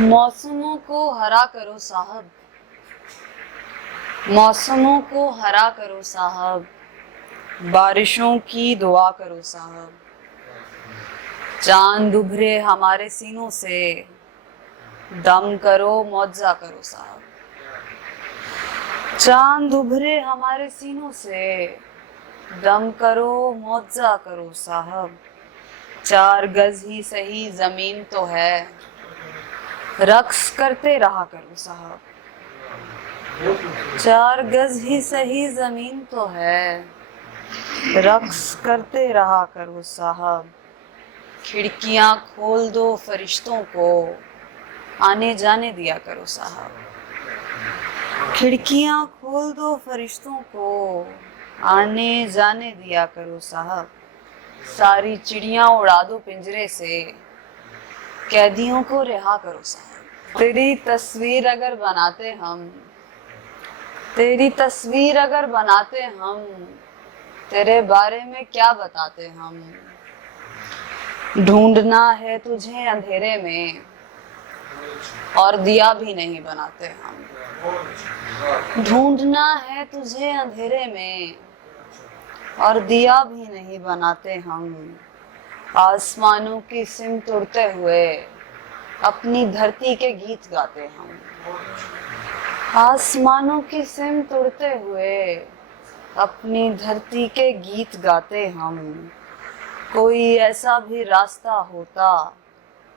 मौसमों को हरा करो साहब, मौसमों को हरा करो साहब, बारिशों की दुआ करो साहब। चांद उभरे हमारे सीनों से, दम करो मुआवजा करो साहब। चांद उभरे हमारे सीनों से, दम करो मुआवजा करो साहब। 4 गज ही सही जमीन तो है, रक्स करते रहा करो साहब। 4 गज ही सही जमीन तो है, रक्स करते रहा करो साहब। खिड़कियां खोल दो फरिश्तों को, आने जाने दिया करो साहब। खिड़कियां खोल दो फरिश्तों को, आने जाने दिया करो साहब। सारी चिड़ियां उड़ा दो पिंजरे से, कैदियों को रिहा करो साहब। तेरी तस्वीर अगर बनाते हम, तेरी तस्वीर अगर बनाते हम, तेरे बारे में क्या बताते हम। ढूंढना है तुझे अंधेरे में, और दिया भी नहीं बनाते हम। ढूंढना है तुझे अंधेरे में, और दिया भी नहीं बनाते हम। आसमानों की सिमत उड़ते हुए, अपनी धरती के गीत गाते हम। आसमानों की सिमत उड़ते हुए, अपनी धरती के गीत गाते हम। कोई ऐसा भी रास्ता होता,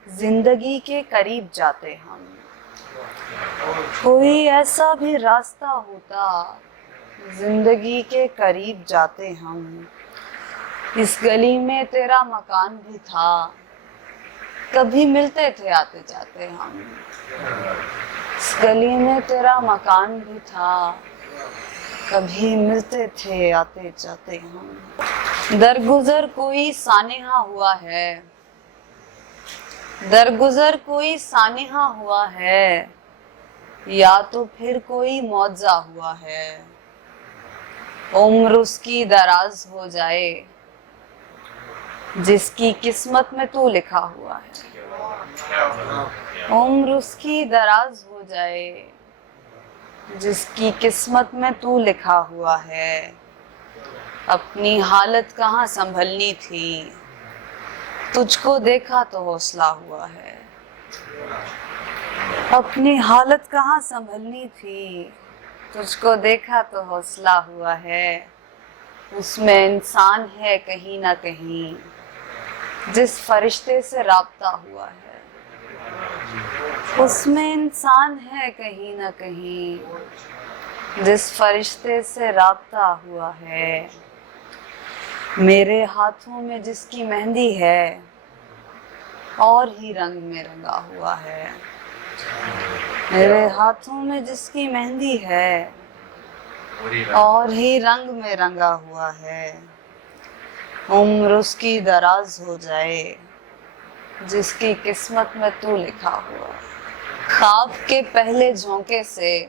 जिंदगी के करीब जाते हम। कोई ऐसा भी रास्ता होता, जिंदगी के करीब जाते हम। इस गली में तेरा मकान भी था, कभी मिलते थे आते जाते हम। इस गली में तेरा मकान भी था, कभी मिलते थे आते जाते हम। दरगुजर कोई सानेहा हुआ है, दरगुजर कोई सानेहा हुआ है, या तो फिर कोई मुआवजा हुआ है। उम्र उसकी दराज हो जाए, जिसकी किस्मत में तू लिखा हुआ है। उम्र उसकी दराज हो जाए, जिसकी किस्मत में तू लिखा हुआ है। अपनी हालत कहाँ संभलनी थी, तुझको देखा तो हौसला हुआ है। अपनी हालत कहाँ संभलनी थी, तुझको देखा तो हौसला हुआ है। उसमें इंसान है कहीं ना कहीं, जिस फरिश्ते से राब्ता हुआ है। उसमें इंसान है कहीं ना कहीं, जिस फरिश्ते से राब्ता हुआ है। मेरे हाथों में जिसकी मेहंदी है, और ही रंग में रंगा हुआ है। मेरे हाथों में जिसकी मेहंदी है, और ही रंग में रंगा हुआ है। उम्र उसकी दराज हो जाए, जिसकी किस्मत में तू लिखा हुआ। ख्वाब के पहले झोंके से,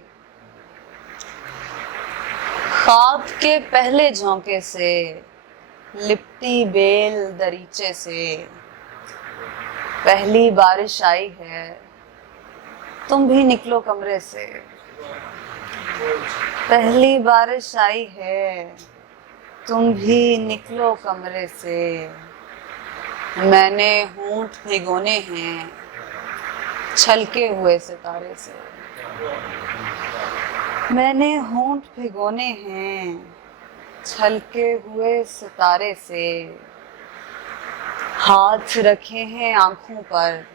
ख्वाब के पहले झोंके से, लिपटी बेल दरीचे से। पहली बारिश आई है, तुम भी निकलो कमरे से। पहली बारिश आई है, तुम भी निकलो कमरे से। मैंने होंठ भिगोने हैं, छलके हुए सितारे से। मैंने होंठ भिगोने हैं, छलके हुए सितारे से। हाथ रखे हैं आंखों पर,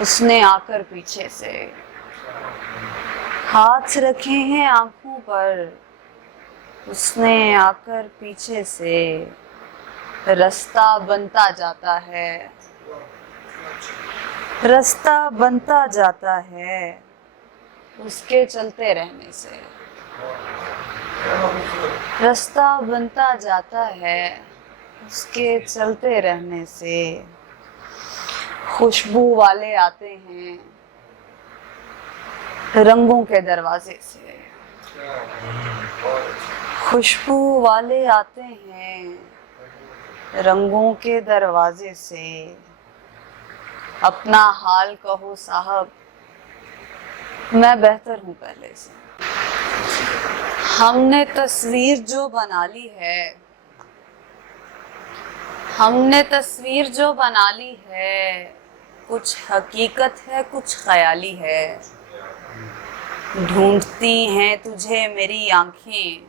उसने आकर पीछे से। हाथ रखे हैं आंखों पर, उसने आकर पीछे से। रास्ता बनता जाता है, रास्ता बनता जाता है, उसके चलते रहने से। रास्ता बनता जाता है, उसके चलते रहने से। खुशबू वाले आते हैं, रंगों के दरवाजे से। खुशबू वाले आते हैं, रंगों के दरवाजे से। अपना हाल कहो साहब, मैं बेहतर हूँ पहले से। हमने तस्वीर जो बना ली है, हमने तस्वीर जो बना ली है, कुछ हकीकत है कुछ ख्याली है। ढूंढती हैं तुझे मेरी आंखें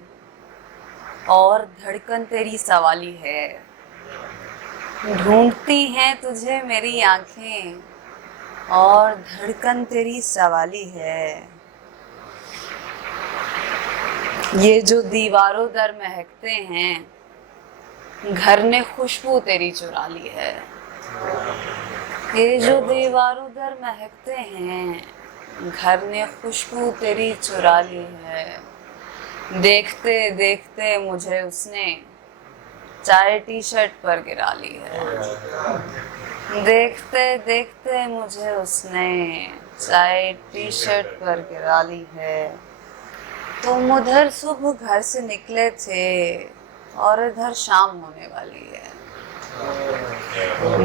और धड़कन तेरी सवाली है। ढूंढती हैं तुझे मेरी आंखें और धड़कन तेरी सवाली है। ये जो दीवारों दर महकते हैं, घर ने खुशबू तेरी चुरा ली है। ये जो दीवारों दर महकते हैं, घर ने खुशबू तेरी चुरा ली है। देखते देखते मुझे उसने चाय टी शर्ट पर गिरा ली है। देखते देखते मुझे उसने चाय टी शर्ट पर गिरा ली है। तुम उधर सुबह घर से निकले थे और इधर शाम होने वाली है।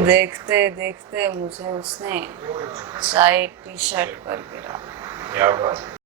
देखते देखते मुझे उसने चाय टी शर्ट पर गिरा।